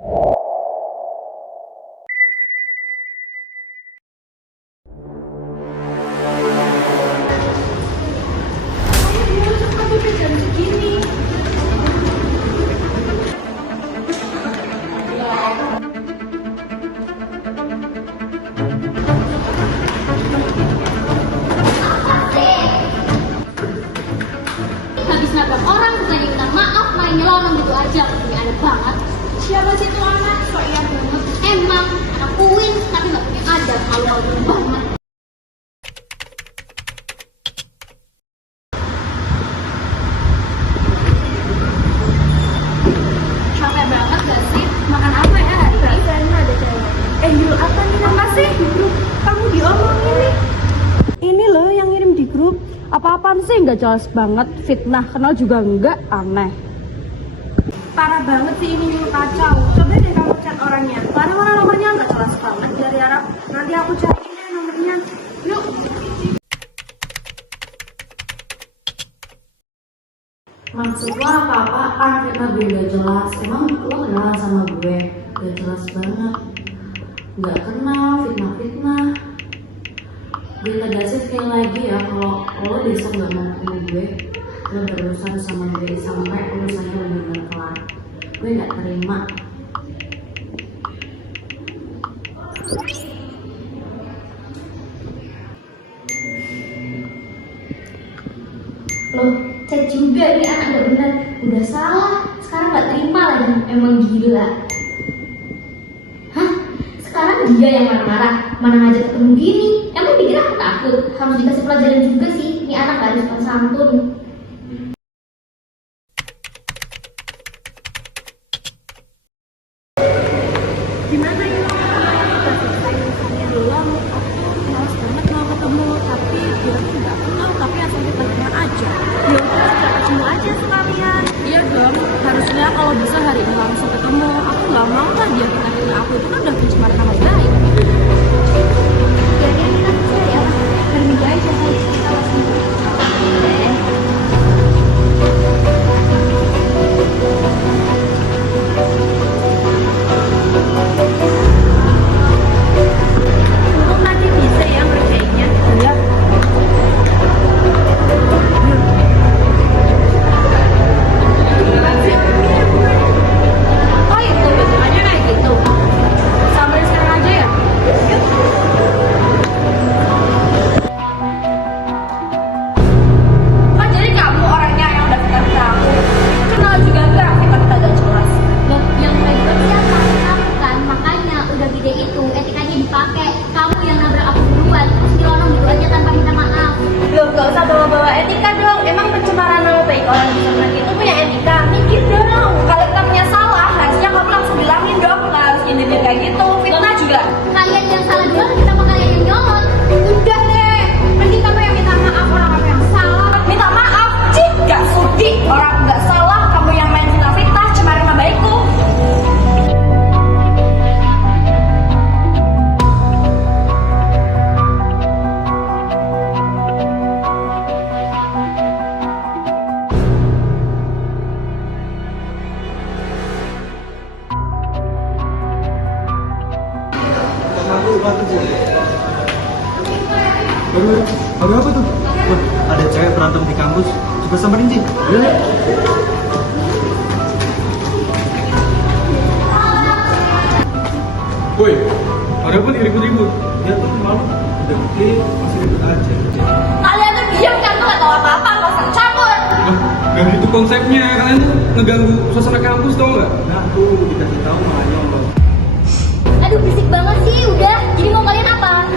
Habis nabrak orang, bukannya minta maaf, main nyelonong gitu aja. Ini aneh banget. Siapa sih itu anak? Kok iya banget? Emang anak UIN, tapi nggak punya adab, malu-malu banget. Capek banget gak sih? Makan apa ya hari ini? Kayaknya ada cewek. Yul, apa nih nama sih di grup? Kamu diomongin nih. Ini loh yang ngirim di grup. Apa-apaan sih, nggak jelas banget. Fitnah, kenal juga nggak, aneh. Parah banget sih ini Yul, kacau. Coba deh kamu chat orangnya. Mana nomornya nggak jelas banget dari Arab. Nanti aku cariin deh nomornya. Yuk. Maksud lo apa-apaan? Fitnah gue gak jelas. Emang lo kenalan sama gue? Gak jelas banget. Gak kenal, fitnah-fitnah. Gue tegasin sekali lagi ya, kalau lo bisa gak mau ketemu gue, lo berurusan sama gue sampai urusannya benar-benar kelar. Gue gak terima. Loh, chat juga nih anak gak bener. Udah salah, sekarang gak terima lagi. Emang gila. Hah? Sekarang dia yang marah-marah, mana ngajak ketemu gini. Emang pikir aku takut? Harus dikasih pelajaran juga sih. Ini anak gak ada sopan santun. Gimana Yul? Kita selesai misalnya belum? Aku males banget mau ketemu. Tapi dia tuh nggak kenal. Tapi asal kita kenal aja. Yul, kita ketemu aja sekalian. Iya dong, harusnya kalau bisa hari ini langsung ketemu. Aku nggak mau lah dia fitnah aku, itu kan udah pencemaran nama baik. Jadi kita selesai ya. Hari Minggu aja kali kita langsung. Untung tadi bisa ya ngerjainnya. Iya. Oh itu bentukannya kayak gitu. Sampai sekarang aja ya. Oh jadi kamu orangnya yang udah kenal aku. Kenal juga enggak? Kita gak jelas. Loh, yang mulai duluan siapa? Kamu kan, makanya udah gede itu etikanya dipakai. Kamu yang nabrak aku duluan, terus nyelonong gitu aja tanpa minta maaf. Loh gak usah bawa-bawa etika dong. Emang pencemaran nama baik orang di zaman itu punya etika? Mikir dong. Kalau kita punya salah, harusnya kamu langsung bilangin dong. Nggak harus nyindir kayak gitu. Fitnah juga. Kalian yang salah duluan, kenapa kalian yang nyolot? Udah deh. Mending kamu yang minta maaf orang kamu yang salah. Minta maaf? Cih, gak sudi. Orang gak salah. Kamu yang main fitnah-fitnah, cemarin nama baikku. Aduh, ada apa tuh? Wah, ada cewek berantem di kampus. Coba samperin, Ji. Ya. Woi, ada apa nih ribut-ribut? Dia tuh malu. Udah gede, masih ribut aja. Kalian tuh diam kan tuh gak tau apa-apa. Gak usah campur. Wah, gak gitu konsepnya. Kalian tuh ngeganggu suasana kampus tau gak? Nah, tuh dikasih tahu malah nyolong. Aduh, berisik banget sih, udah. Jadi mau kalian apa?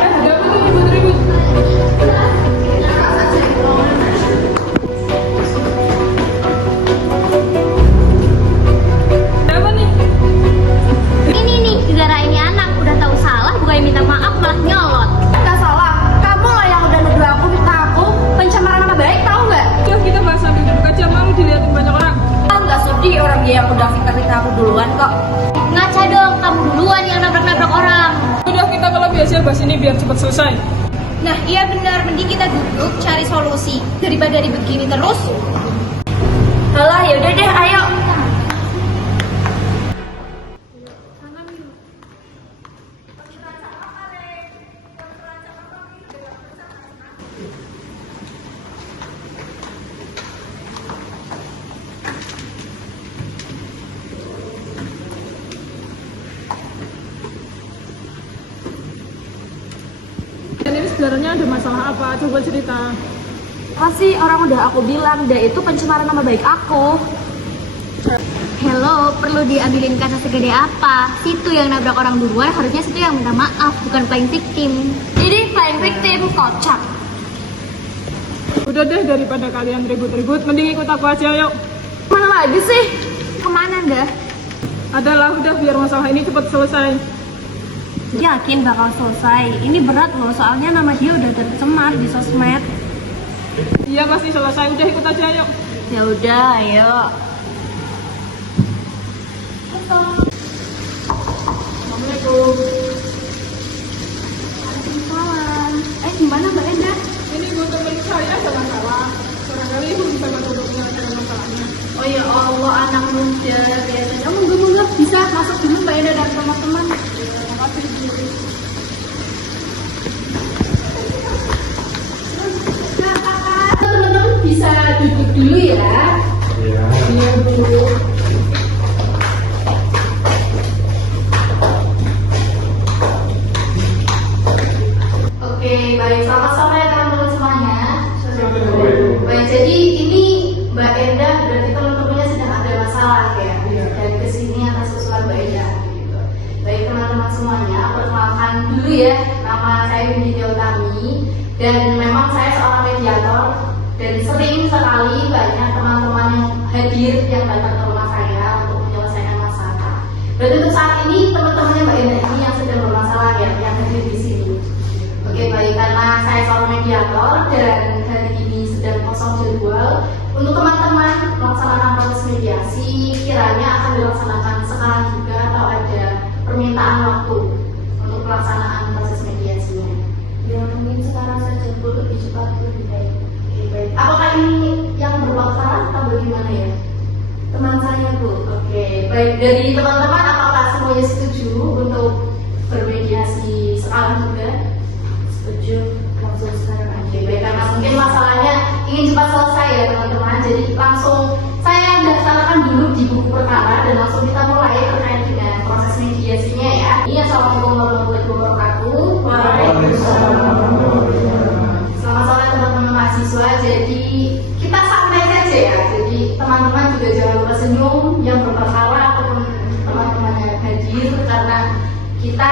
Ada apa nih ribut-ribut? Ada apa nih? Ini nih, gara ini anak udah tahu salah, bukannya minta maaf malah nyolot. Gak salah. Kamu lah yang udah nuduh aku, fitnah aku. Pencemaran nama baik, tau gak? Ya kita bahas sambil duduk aja, mau dilihatin banyak orang. Gak sudi orang dia yang udah fitnah aku duluan kok. Ngaca dong, kamu duluan yang nabrak-nabrak orang. Udah kita kalau biasa bahas ini biar cepat selesai. Nah iya benar, mending kita duduk cari solusi daripada ribet gini terus. Alah yaudah sebenarnya ada masalah apa? Coba cerita. Apa sih, orang udah aku bilang, dia itu pencemaran nama baik aku. Hello, perlu diambilin kasus segede apa? Situ yang nabrak orang duluan, harusnya situ yang minta maaf, bukan playing victim. Jadi playing victim, kocak. Udah deh, daripada kalian ribut-ribut, mending ikut aku aja yuk. Mana lagi sih? Kemana dah? Adalah udah biar masalah ini cepat selesai. Yakin bakal selesai. Ini berat loh, soalnya nama dia udah tercemar di sosmed. Iya pasti selesai, udah ikut aja yuk. Ya udah, ayo. Assalamualaikum. Waalaikumsalam. Gimana Mbak Enda? Ini gue temen saya ada masalah. Barangkali ibu bisa bantu untuk menyelesaikan masalahnya. Oh ya Allah, anak muda biasanya. Moga-moga bisa masuk dulu Mbak Enda dan teman-teman. Terima kasih Bu. Teman-teman bisa duduk dulu ya. Iya Bu. Oke, baik. Selamat sore teman-teman semuanya. Baik, jadi ini Mbak Enda berarti teman-temannya sedang ada masalah ya. Dan kesini atas usulan Mbak Enda. Gitu. Baik teman-teman semuanya, perkenalkan dulu ya. Nama saya Windy Utami dan memang saya seorang mediator dan sering sekali banyak teman-teman yang hadir yang datang ke rumah saya untuk menyelesaikan masalah. Berarti untuk saat ini teman-temannya Mbak Enda ini yang sedang bermasalah ya, yang hadir di sini. Oke baik, karena saya seorang mediator dan hari ini sedang kosong jadwal untuk teman-teman melaksanakan proses mediasi, kiranya akan dilaksanakan sekarang juga atau ada permintaan waktu untuk pelaksanaan proses mediasinya. Ya mungkin sekarang saja Bu, lebih cepat lebih baik. Oke baik. Apakah ini yang bermasalah atau bagaimana ya? Teman saya Bu. Oke baik, dari teman-teman apakah semuanya setuju untuk bermediasi sekarang juga? Setuju, langsung sekarang aja. Baik, karena mungkin masalahnya ingin cepat selesai ya teman-teman. Jadi langsung saya daftarkan dulu di buku perkara dan langsung kita mulai terkait dengan proses mediasinya ya. Ini assalamualaikum warahmatullahi wabarakatuh. Selamat sore teman-teman mahasiswa. Jadi kita santai saja ya. Jadi teman-teman juga jangan lupa senyum yang berperkara ataupun teman-teman yang hadir karena kita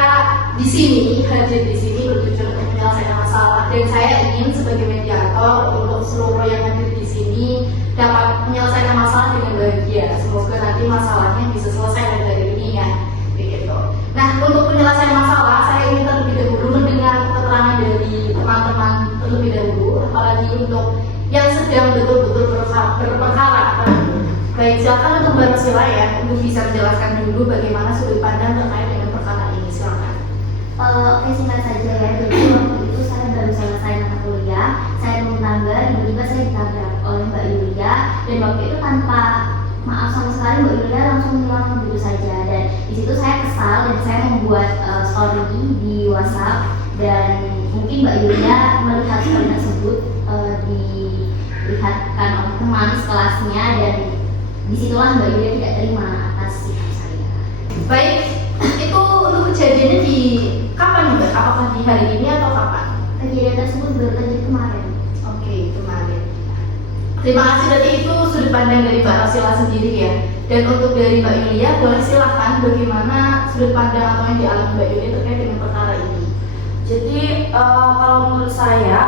di sini hadir di sini bertujuan untuk menyelesaikan masalah dan saya ingin sebagai mediator untuk seluruh yang hadir di sini dapat menyelesaikan masalah dengan bahagia. Semoga nanti masalahnya bisa selesai dari ini ya. Begitu. Nah untuk penyelesaian masalah saya ingin terlebih dahulu mendengar keterangan dari teman-teman terlebih dahulu, apalagi untuk yang sedang betul-betul berperkara. Baik, silakan untuk Mbak Rosila ya untuk bisa menjelaskan dulu bagaimana sudut pandang terkait dengan perkara ini. Silakan. Oke, singkat saja ya. Jadi waktu itu saya baru selesai mata kuliah, saya turun tangga, tiba-tiba saya ditabrak oleh Mbak Yulia dan waktu itu tanpa maaf sama sekali Mbak Yulia langsung bilang begitu saja dan di situ saya kesal dan saya membuat story di WhatsApp dan mungkin Mbak Yulia melihat story tersebut dilihatkan oleh teman sekelasnya dan disitulah Mbak Yulia tidak terima atas sikap saya. Baik, itu untuk kejadiannya di kapan Mbak? Apakah di hari ini atau kapan? Kejadian tersebut baru terjadi kemarin. Oke, kemarin. Terima kasih, berarti itu sudut pandang dari Mbak Rosila sendiri ya. Dan untuk dari Mbak Yulia, boleh silahkan bagaimana sudut pandang atau yang dialami Mbak Yulia terkait dengan perkara ini. Jadi kalau menurut saya,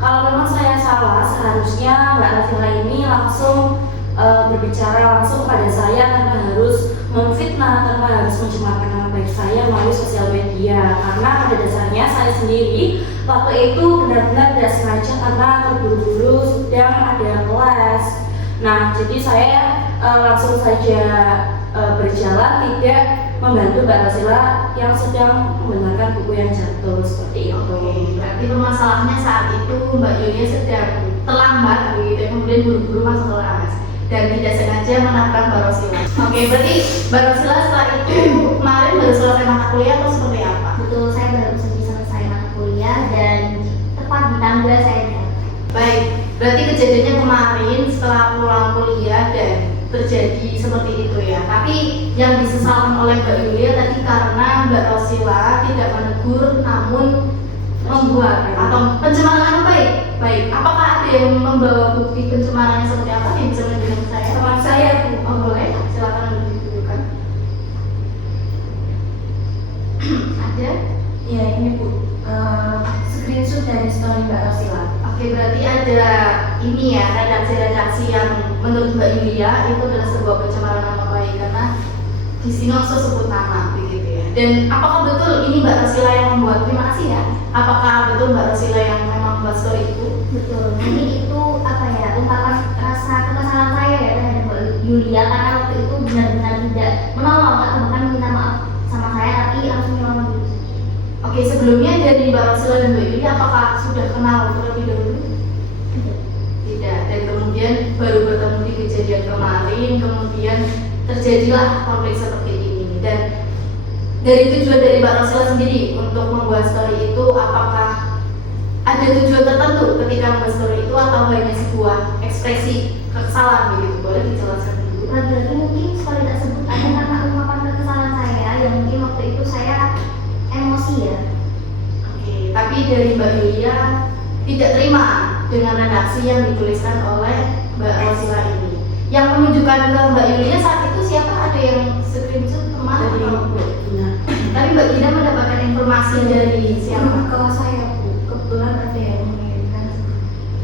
kalau memang saya salah, seharusnya Mbak Rafila ini langsung berbicara langsung kepada saya tanpa harus memfitnah, tanpa harus mencemarkan nama baik saya melalui sosial media. Karena pada dasarnya saya sendiri waktu itu benar-benar tidak sengaja karena terburu-buru sedang ada kelas. Nah, jadi saya langsung saja berjalan, tidak membantu Mbak Rosila yang sedang membenarkan buku yang jatuh seperti itu. Oke, berarti permasalahannya saat itu Mbak Yulia sedang terlambat begitu, kemudian buru-buru masuk kelas dan tidak sengaja menabrak Mbak Rosila. Oke, berarti Mbak Rosila setelah itu kemarin baru selesai mata kuliah atau seperti apa? Betul, saya baru saja selesai mata kuliah dan tepat di tangga saya. Baik, berarti kejadiannya kemarin setelah pulang kuliah dan terjadi seperti itu ya. Tapi yang disesalkan oleh Mbak Yulia tadi karena Mbak Rosila tidak menegur namun membuat atau pencemaran baik. Baik, apakah ada yang membawa bukti pencemarannya seperti apa yang bisa menunjukkan ke saya? Teman saya, Bu. Oh, boleh, silakan ditunjukkan. Ada? Ya ini Bu, screenshot dari story Mbak Rosila. Oke, berarti ada ini ya, redaksi-redaksi yang menurut Mbak Yulia itu adalah sebuah pencemaran nama baik karena di sini langsung sebut nama begitu ya. Dan apakah betul ini Mbak Rosila yang membuat? Terima kasih ya. Apakah betul Mbak Rosila yang memang membuat story itu? Betul. Nanti itu apa ya, ungkapan rasa kekesalan saya ya terhadap Mbak Yulia karena waktu itu benar-benar tidak menolong atau bahkan minta maaf sama saya, tapi langsung nyolong gitu saja. Oke, sebelumnya dari Mbak Rosila dan Mbak Yulia apakah sudah kenal terlebih dahulu? Tidak. Dan kemudian baru bertemu di kejadian kemarin, kemudian terjadilah konflik seperti ini. Dan dari tujuan dari Mbak Rosila sendiri untuk membuat story itu, apakah ada tujuan tertentu ketika membuat story itu atau hanya sebuah ekspresi kekesalan begitu? Boleh dijelaskan dulu? Lagi-lagi mungkin sekali tersebut ada karena ungkapan kekesalan saya yang mungkin waktu itu saya emosi ya. Oke, tapi dari Mbak Yulia tidak terima dengan redaksi yang dituliskan oleh Mbak Rosila ini. Yang menunjukkan ke Mbak Yulia saat itu siapa? Ada yang screenshot teman Dari atau? Mbak Gina. Tapi Mbak Gina mendapatkan informasi dari siapa? Kalau saya Bu, kebetulan ada yang mengirimkan.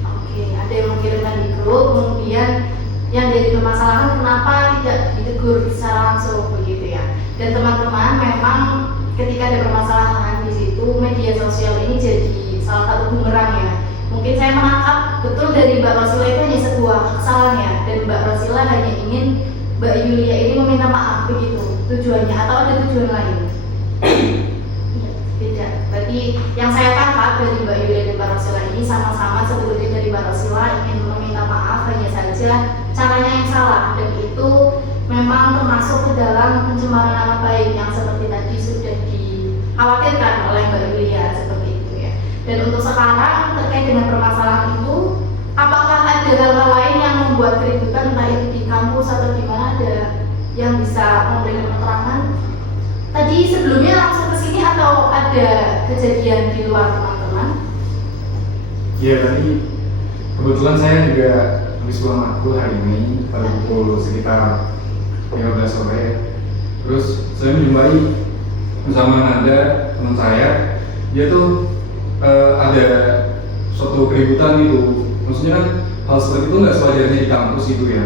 Oke, ada yang mengirimkan di grup, kemudian yang jadi permasalahan kenapa tidak ditegur secara langsung begitu ya. Dan teman-teman memang ketika ada permasalahan di situ media sosial ini jadi salah satu bumerang ya. Mungkin saya menangkap betul dari Mbak Rosila itu hanya sebuah kesalahan ya, dan Mbak Rosila hanya ingin Mbak Yulia ini meminta maaf begitu tujuannya, atau ada tujuan lain? Tidak. Berarti yang saya tangkap dari Mbak Yulia dan Mbak Rosila ini sama-sama sebetulnya dari Mbak Rosila ingin meminta maaf, hanya saja caranya yang salah, dan itu memang termasuk ke dalam pencemaran nama baik yang seperti tadi sudah dikhawatirkan oleh Mbak Yulia seperti itu ya. Dan untuk sekarang terkait dengan permasalahan itu, apakah ada hal-hal lain yang membuat keributan entah itu di kampus atau di mana, ada yang bisa memberikan keterangan? Tadi sebelumnya langsung ke sini atau ada kejadian di luar teman-teman? Iya, tadi kebetulan saya juga habis pulang matkul hari ini pada pukul sekitar 15 sore. Terus saya menjumpai bersama Nanda, teman saya. Dia tuh ada suatu keributan gitu. Maksudnya kan hal seperti itu nggak sewajarnya di kampus gitu ya.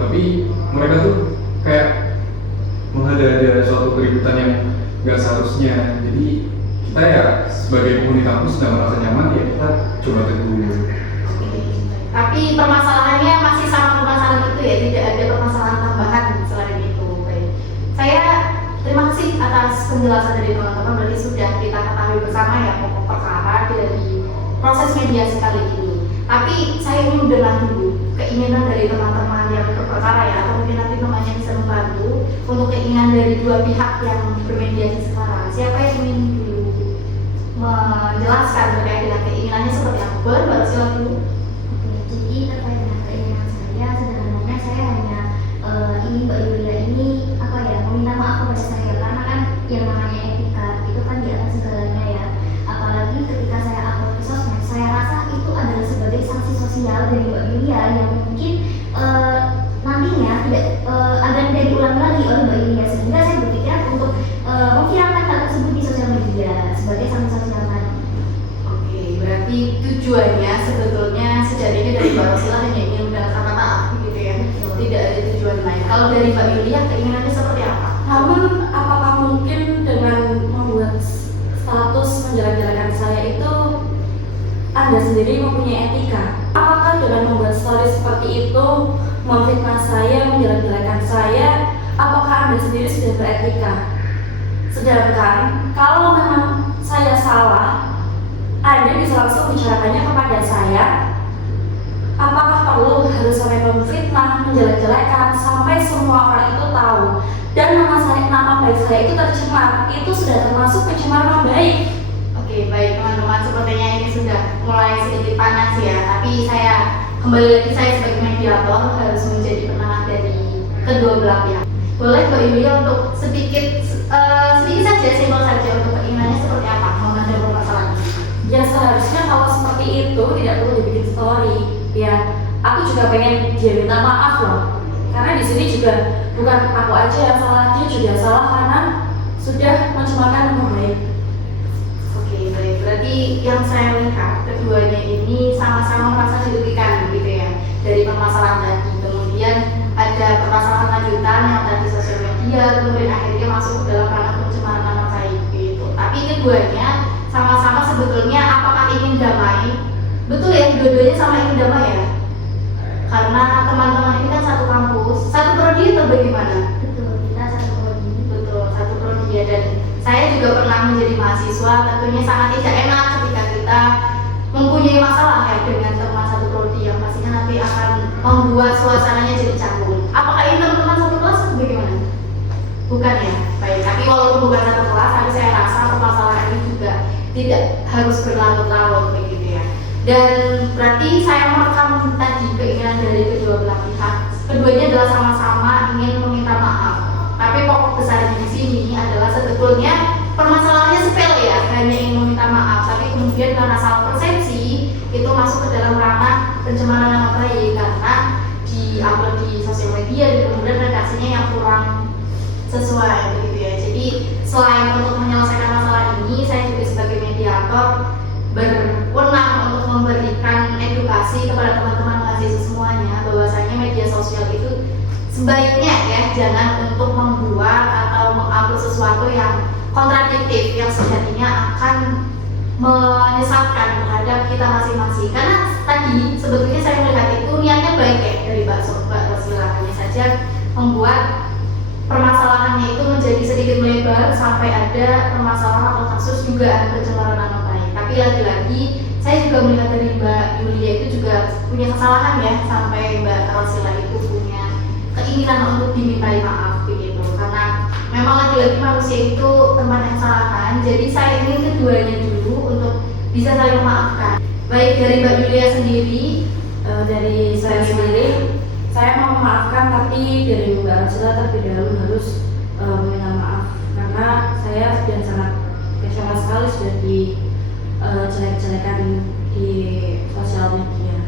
Tapi mereka tuh kayak menghadapi suatu keributan yang nggak seharusnya. Jadi kita ya sebagai penghuni kampus sudah merasa nyaman, ya kita coba tegur. Tapi permasalahannya masih sama permasalahan itu ya, tidak ada permasalahan tambahan selain itu. Baik. Saya terima kasih atas penjelasan dari teman-teman. Berarti sudah kita ketahui bersama ya pokok perkara dari proses mediasi kali ini. Tapi saya ingin mendengar dulu keinginan dari teman-teman yang berperkara ya, atau mungkin nanti temannya bisa membantu untuk keinginan dari dua pihak yang bermediasi sekarang. Siapa yang ingin dulu menjelaskan terkait dengan keinginannya seperti apa? Boleh Mbak Rosila dulu. Jadi terkait dengan keinginan saya, sederhananya saya hanya ingin Mbak Yulia ini apa ya, meminta maaf kepada saya karena kan yang namanya etika itu kan di atas segalanya ya. Apalagi ketika saya upload ke sosmed, saya rasa itu adalah sebagai sanksi sosial dari Mbak Yulia yang mungkin nantinya tidak agar tidak diulangi lagi oleh Mbak Yulia, sehingga saya berpikiran untuk memviralkan hal tersebut di sosial media sebagai sanksi sosial tadi. Oke, berarti tujuannya sebetulnya sejatinya dari Mbak Rosila hanya ingin mendengarkan kata maaf gitu ya, tidak ada tujuan lain. Kalau dari Mbak Yulia keinginannya seperti apa? Namun apakah mungkin dengan membuat status menjelek-jelekan saya itu Anda sendiri mempunyai etika? Apakah dengan membuat story seperti itu memfitnah saya, menjelek-jelekan saya, apakah Anda sendiri sudah beretika? Sedangkan kalau memang saya salah, Anda bisa langsung bicarakannya kepada saya. Apakah perlu harus sampai memfitnah, menjelek-jelekan sampai semua orang itu tahu dan nama baik saya itu tercemar? Itu sudah termasuk pencemaran nama baik. Oke, baik teman-teman, sepertinya ini sudah mulai sedikit panas ya. Tapi saya kembali lagi, saya sebagai mediator harus menjadi penengah dari kedua belah pihak. Boleh Mbak Yulia untuk sedikit saja, simpel saja untuk keinginannya seperti apa mengenai permasalahan ini? Ya seharusnya kalau seperti itu tidak perlu dibikin story. Ya, aku juga pengen dia minta maaf loh. Karena di sini juga bukan aku aja yang salah, dia juga salah karena sudah mencemarkan nama baik. Oke, baik. Berarti yang saya lihat keduanya ini sama-sama merasa dirugikan begitu ya dari permasalahan tadi. Kemudian ada permasalahan lanjutan yang tadi sosial media, kemudian akhirnya masuk ke dalam ranah pencemaran nama baik gitu. Tapi keduanya sama-sama sebetulnya apakah ingin damai? Betul ya, dua-duanya sama ingin damai ya? Karena teman-teman ini kan satu kampus, satu prodi atau bagaimana? Betul, kita satu prodi. Betul, satu prodi ya. Dan saya juga pernah menjadi mahasiswa, tentunya sangat tidak enak ketika kita mempunyai masalah ya dengan teman satu prodi yang pastinya nanti akan membuat suasananya jadi canggung. Apakah ini teman-teman satu kelas atau bagaimana? Bukan ya? Baik, tapi walaupun bukan satu kelas, tapi saya rasa permasalahan ini juga tidak harus berlarut-larut begitu ya. Dan berarti saya merekam tadi keinginan dari kedua belah pihak. Keduanya adalah sama-sama ingin meminta maaf. Tapi pokok besarnya di sini adalah sebetulnya permasalahannya sepele ya, hanya ingin meminta maaf. Tapi kemudian karena salah persepsi itu masuk ke dalam ranah pencemaran nama baik karena diupload di sosial media dan kemudian redaksinya yang kurang sesuai begitu ya. Jadi selain untuk menyelesaikan masalah ini, saya juga sebagai mediator berwenang untuk memberikan edukasi kepada teman-teman mahasiswa semuanya bahwasanya media sosial itu sebaiknya ya jangan untuk membuat atau mengupload sesuatu yang kontradiktif yang sejatinya akan menyesatkan terhadap kita masing-masing. Karena tadi sebetulnya saya melihat itu niatnya baik ya dari Mbak Rosila, hanya saja membuat permasalahannya itu menjadi sedikit melebar sampai ada permasalahan atau kasus dugaan pencemaran nama baik. Tapi lagi-lagi saya juga melihat dari Mbak Yulia itu juga punya kesalahan ya, sampai Mbak Rosila itu punya keinginan untuk dimintai maaf begitu. Karena memang lagi-lagi manusia itu tempat yang kesalahan. Jadi saya ingin keduanya dulu untuk bisa saling memaafkan. Baik dari Mbak Yulia sendiri, Dari saya sendiri, saya mau memaafkan, tapi dari Mbak Rosila terlebih dahulu harus meminta maaf karena saya sudah sangat kecewa sekali sudah jelek-jelekan di sosial media.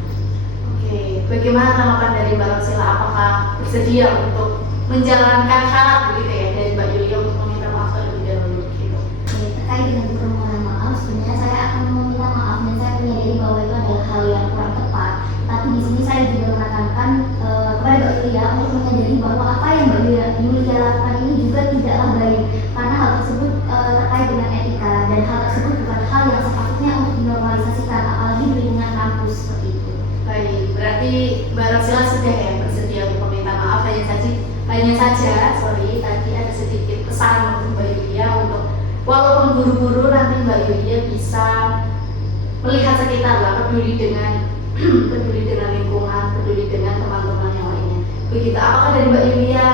oke, bagaimana tanggapan dari Mbak Rosila? Apakah bersedia untuk menjalankan syarat begitu ya dari Mbak Yulia untuk meminta maaf terlebih dahulu gitu? Oke, terkait dengan permohonan maaf, sebenarnya saya akan meminta maaf dan saya menyadari bahwa itu adalah hal yang kurang tepat. Tapi di sini saya juga menekankan kepada Mbak Yulia untuk menyadari bahwa apa yang Mbak Yulia lakukan ini juga tidaklah baik, karena hal tersebut terkait dengan etika dan hal tersebut bukan hal yang sepatutnya untuk dinormalisasikan, apalagi di lingkungan kampus seperti itu. Baik, berarti Mbak Rosila sudah ya bersedia untuk meminta maaf. Hanya saja, sorry, tadi ada sedikit pesan untuk Mbak Yulia untuk walaupun buru-buru nanti Mbak Yulia bisa melihat sekitar lah, peduli dengan lingkungan, peduli dengan teman-teman yang lainnya. Begitu, apakah dari Mbak Yulia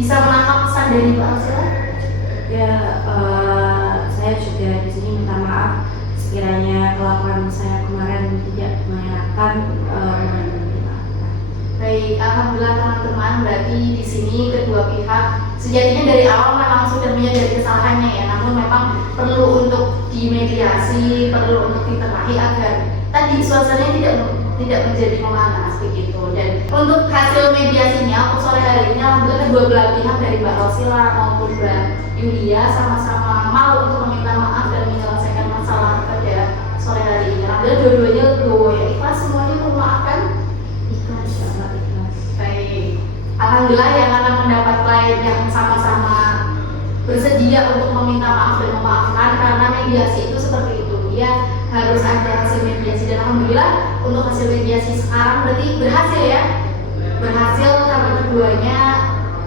bisa menangkap pesan dari Mbak Rosila? Ya, saya juga di sini minta maaf sekiranya kelakuan saya kemarin tidak menyenangkan. Baik, alhamdulillah teman-teman, berarti di sini kedua pihak sejatinya dari awal memang sudah menyadari kesalahannya ya, namun memang perlu untuk dimediasi, perlu untuk ditengahi agar tadi suasananya tidak menjadi memanas begitu. Dan untuk hasil mediasinya untuk sore hari ini alhamdulillah kedua belah pihak dari Mbak Rosila maupun Mbak Yulia sama-sama mau untuk meminta maaf dan menyelesaikan masalah pada sore hari ini. Alhamdulillah dua-duanya ya ikhlas semuanya memaafkan. Baik, alhamdulillah yang akan mendapat klien yang sama-sama bersedia untuk meminta maaf dan memaafkan, karena mediasi itu seperti itu, dia harus ada hasil mediasi. Dan alhamdulillah untuk hasil mediasi sekarang berarti berhasil ya, berhasil karena keduanya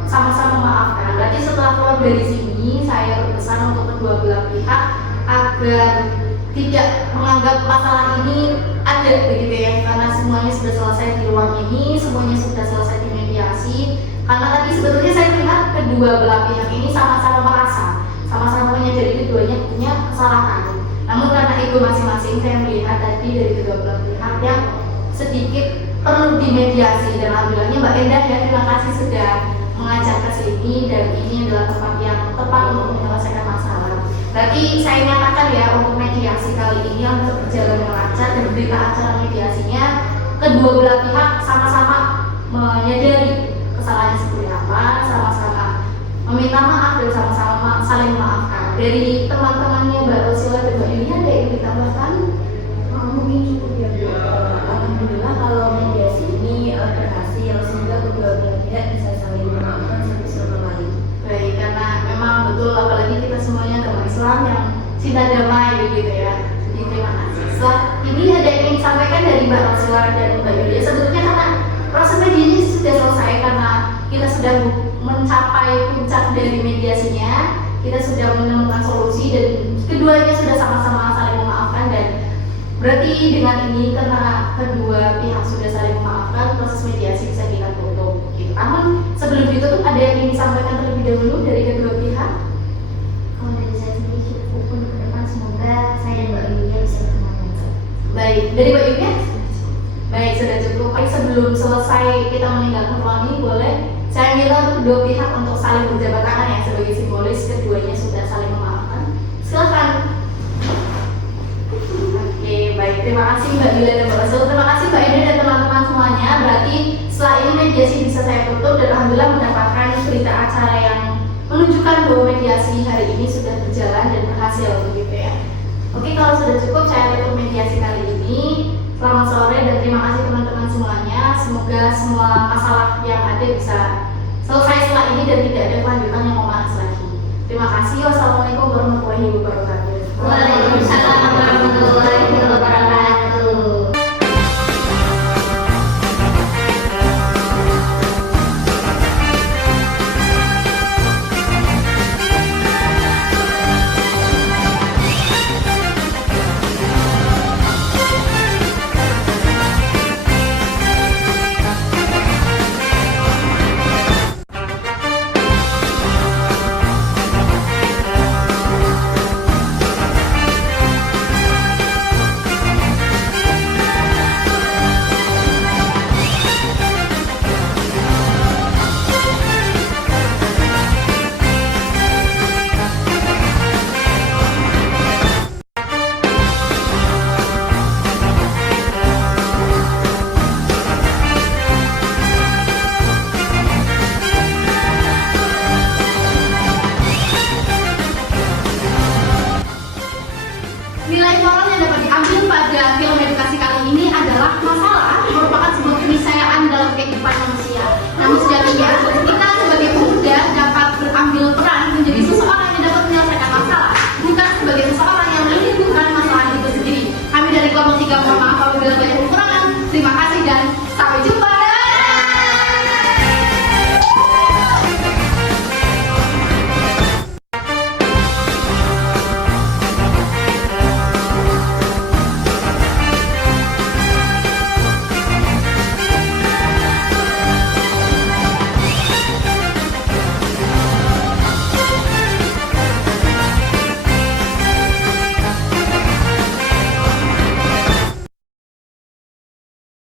sama-sama memaafkan. Berarti setelah keluar dari sini saya berpesan untuk kedua belah pihak agar tidak menganggap masalah ini ada begitu ya, karena semuanya sudah selesai di ruang ini, semuanya sudah selesai di mediasi. Karena tadi sebetulnya saya melihat kedua belah pihak ini sama-sama merasa, sama-sama menyadari keduanya punya kesalahan. Namun karena ego masing-masing, saya melihat tadi dari kedua belah pihak yang sedikit perlu dimediasi. Dan alhamdulillahnya Mbak Endah ya, terima kasih sudah mengajak ke sini, dan ini adalah tempat yang tepat untuk menyelesaikan masalah. Berarti saya nyatakan ya untuk mediasi kali ini yang berjalan dengan lancar dan berita acara mediasinya kedua belah pihak sama-sama menyadari kesalahannya seperti apa, sama-sama meminta maaf dan sama-sama saling memaafkan. Dari teman-temannya Mbak Rosila dan Mbak Yulia ada yang ditambahkan? Mungkin cukup ya Bu. Alhamdulillah kalau mediasi ini berhasil sehingga kedua belah pihak bisa saling memaafkan satu sama lain. Baik, karena memang betul apalagi kita semuanya agama Islam yang cinta damai begitu ya. Jadi terima kasih. Setelah ini ada yang ingin disampaikan dari Mbak Rosila dan Mbak Yulia. Sebetulnya karena proses mediasi ini sudah selesai karena kita sudah mencapai puncak dari mediasinya, kita sudah menemukan solusi dan keduanya sudah sama-sama saling memaafkan dan berarti dengan ini karena kedua pihak sudah saling memaafkan, proses mediasi bisa kita tutup. Gitu. Namun sebelum ditutup ada yang ingin disampaikan terlebih dahulu dari kedua pihak? Kalau dari saya sendiri cukup untuk ke depan, semoga saya dan Mbak Yulia bisa berteman lagi. Baik, dari Mbak Yulia? Baik, sudah cukup. Baik, sebelum selesai kita meninggalkan ruang ini, boleh saya minta untuk kedua pihak untuk saling berjabat tangan ya sebagai simbolis keduanya sudah saling memaafkan. Silakan. Oke, baik. Terima kasih Mbak Yulia dan Mbak Rasul. Terima kasih Mbak Ida dan teman-teman semuanya. Berarti setelah ini mediasi bisa saya tutup dan alhamdulillah mendapatkan berita acara yang menunjukkan bahwa mediasi hari ini sudah berjalan dan berhasil begitu ya. Oke, kalau sudah cukup saya tutup mediasi kali ini. Selamat sore dan terima kasih teman-teman semuanya. Semoga semua masalah yang ada bisa selesai setelah ini dan tidak ada kelanjutan yang memanas lagi. Terima kasih. Wassalamualaikum warahmatullahi wabarakatuh. Waalaikumsalam warahmatullahi wabarakatuh.